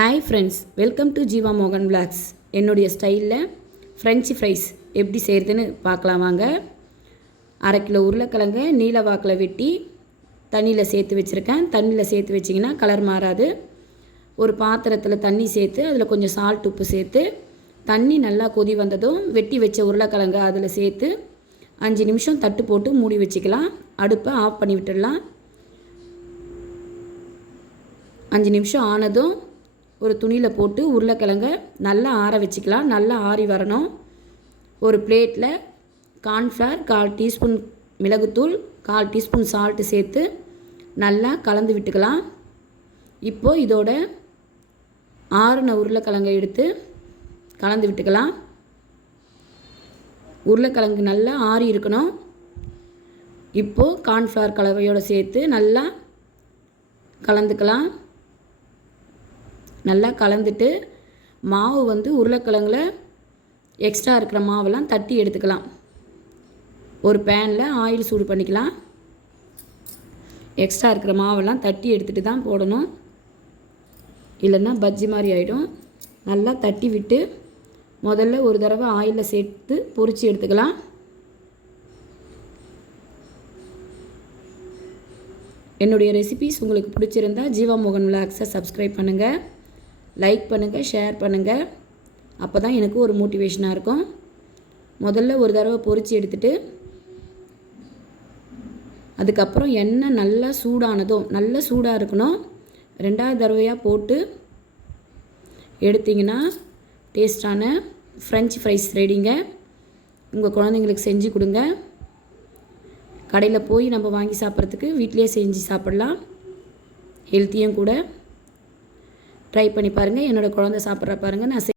Hi friends, welcome to Jeeva மோகன் vlogs. என்னுடைய ஸ்டைலில் ஃப்ரெஞ்சு ஃப்ரைஸ் எப்படி செய்கிறதுன்னு பார்க்கலாம் வாங்க. 1/2 கிலோ உருளைக்கிழங்க நீல வாக்கில் வெட்டி தண்ணியில் சேர்த்து வச்சுருக்கேன். தண்ணியில் சேர்த்து வச்சிங்கன்னா கலர் மாறாது. ஒரு பாத்திரத்தில் தண்ணி சேர்த்து அதில் கொஞ்சம் சால்ட் உப்பு சேர்த்து தண்ணி நல்லா கொதி வந்ததும் வெட்டி வச்ச உருளைக்கிழங்க அதில் சேர்த்து 5 நிமிஷம் தட்டு போட்டு மூடி வச்சுக்கலாம். அடுப்பை ஆஃப் பண்ணி விட்டுடலாம். 5 நிமிஷம் ஆனதும் ஒரு துணியில் போட்டு உருளைக்கிழங்க நல்லா ஆற வச்சுக்கலாம். நல்லா ஆறி வரணும். ஒரு பிளேட்டில் கார்ன்ஃப்ளவர் 1/4 டீஸ்பூன் மிளகுத்தூள் 1/4 டீஸ்பூன் சால்ட்டு சேர்த்து நல்லா கலந்து விட்டுக்கலாம். இப்போது இதோட ஆறின உருளைக்கிழங்கை எடுத்து கலந்து விட்டுக்கலாம். உருளைக்கிழங்கு நல்லா ஆறி இருக்கணும். இப்போது கார்ன்ஃப்ளவர் கலவையோடு சேர்த்து நல்லா கலந்துக்கலாம். நல்லா கலந்துட்டு மாவு உருளைக்கிழங்குல எக்ஸ்ட்ரா இருக்கிற மாவெல்லாம் தட்டி எடுத்துக்கலாம். ஒரு பேனில் ஆயில் சூடு பண்ணிக்கலாம். எக்ஸ்ட்ரா இருக்கிற மாவெல்லாம் தட்டி எடுத்துகிட்டு தான் போடணும், இல்லைன்னா பஜ்ஜி மாதிரி ஆகிடும். நல்லா தட்டி விட்டு முதல்ல ஒரு தடவை ஆயிலில் சேர்த்து பொரித்து எடுத்துக்கலாம். என்னுடைய ரெசிபீஸ் உங்களுக்கு பிடிச்சிருந்தா ஜீவா மோகன் விளாக்ஸை சப்ஸ்கிரைப் பண்ணுங்கள், லைக் பண்ணுங்கள், ஷேர் பண்ணுங்கள். அப்போ தான் எனக்கு ஒரு மோட்டிவேஷனாக இருக்கும். முதல்ல ஒரு தடவை பொரித்து எடுத்துட்டு அதுக்கப்புறம் எண்ணெய் நல்லா சூடானதும், நல்ல சூடாக இருக்கணும், 2வது தடவையாக போட்டு எடுத்திங்கன்னா டேஸ்டான ஃப்ரெஞ்ச் ஃப்ரைஸ் ரெடிங்க. உங்கள் குழந்தைங்களுக்கு செஞ்சு கொடுங்க. கடையில் போய் நம்ம வாங்கி சாப்பிட்றதுக்கு வீட்டிலே செஞ்சு சாப்பிட்லாம். ஹெல்த்தியும் கூட. ட்ரை பண்ணி பாருங்கள். என்னோடய குழந்தை சாப்பிட்ற பாருங்கள். நான்